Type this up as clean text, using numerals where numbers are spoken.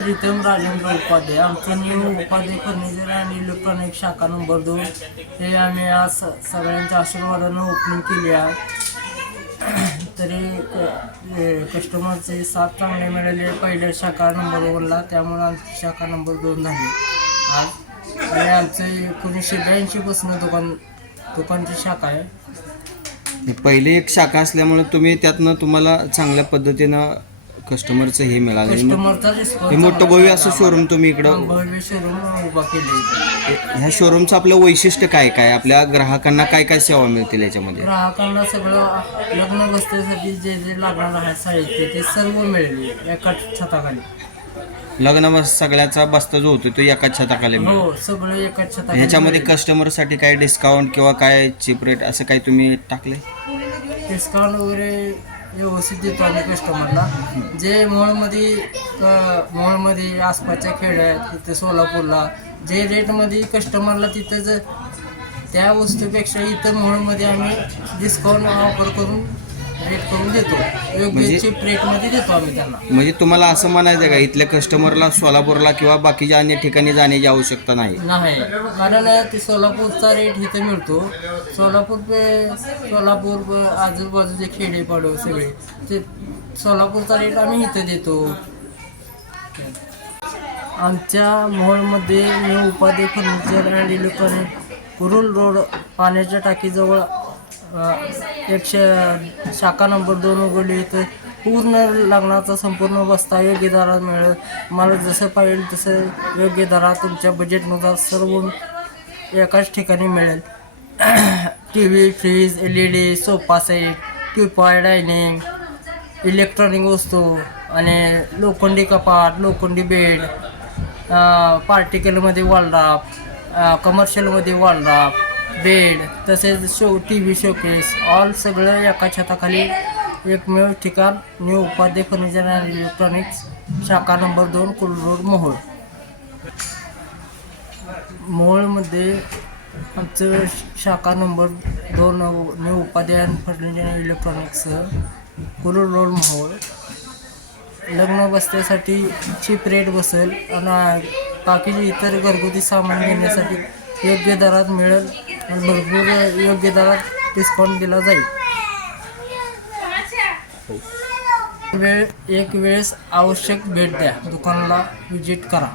प्रीतम राजेंद्र उपाध्याय, आमचं new Upadhyay furniture आणि electronic शाखा नंबर 2 हे आम्ही आज सगळ्यांच्या आशीर्वादानं ओपनिंग केली आहे. तरी कस्टमरचे साथ चांगले मिळाले पहिल्या शाखा नंबर 1ला, त्यामुळे आमची शाखा नंबर 2 झाली आज. आणि आमचं 1982 पासून दुकानची शाखा आहे. पहिली एक शाखा असल्यामुळे तुम्ही त्यातनं तुम्हाला चांगल्या पद्धतीनं कस्टमरचं हे मिळालं. कस्टमरचा हे मोठं भव्य असं शोरूम तुम्ही इकडं भव्य शोरूम उभा केले. ह्या शोरूमचं आपलं वैशिष्ट्य काय काय, आपल्या ग्राहकांना काय काय सेवा मिळतील याच्यामध्ये? ग्राहकांना सगळं लग्न बसण्यासाठी जे जे लागणार आहे साहित्य ते सर्व मिळेल एका छताखाली. लग्न सगळ्याचा बस्ता जो होतो तो एकाच छताखाली मिळेल. हो, सगळं एकाच छताखाली. ह्याच्यामध्ये कस्टमरसाठी काय डिस्काउंट किंवा काय चीप रेट असं काय तुम्ही टाकले? डिस्काउंट वगैरे व्यवस्थित देतो आम्ही कस्टमरला. जे मोळमध्ये आसपासच्या खेड्यात इथं सोलापूरला जे रेटमध्ये कस्टमरला तिथं त्या वस्तूपेक्षा इथं मोळमध्ये आम्ही डिस्काउंट ऑफर करून रेट करून देतो. योग्य चीप रेटमध्ये देतो आम्ही त्यांना. म्हणजे तुम्हाला असं म्हणायचं का इथल्या कस्टमरला सोलापूरला किंवा बाकीच्या अन्य ठिकाणी जाण्याची आवश्यकता नाही? कारण ते सोलापूरचा रेट इथं मिळतो. सोलापूर आजूबाजूचे खेडेपाडे सगळे ते सोलापूरचा रेट आम्ही इथं देतो. आमच्या मॉलमध्ये new Upadhyay furniture and electronic, Kurul road, पाण्याच्या टाकीजवळ शाखा नंबर 2 उघडली. तर पूर्ण लग्नाचा संपूर्ण बस्ता योग्य दरात मिळेल. मला जसं पाहिजे तसं योग्य दरात तुमच्या बजेटनुसार सर्व एकाच ठिकाणी मिळेल. TV, fridge, LED, sofa set, teapoy, dining, electronic वस्तू आणि लोखंडी कपाट, लोखंडी बेड, पार्टिकलमध्ये वॉलड्राप, कमर्शियलमध्ये वॉलड्राप, बेड, तसेच TV शोकेस, ऑल सगळं एका छताखाली एकमेव ठिकाण new Upadhyay furniture and electronics, शाखा नंबर 2, कुरुल रोड, मोहोळ. मोहोळमध्ये आमचं शाखा number 2 new Upadhyay furniture and electronics, Kurul road, Mohol. लग्न बसण्यासाठी चीप रेट बसेल आणि बाकीचे इतर घरगुती सामान घेण्यासाठी योग्य दरात मिळेल आणि भरपूर योग्य दरात डिस्काउंट दिला जाईल. एक वेळेस आवश्यक भेट द्या, दुकानाला व्हिजिट करा.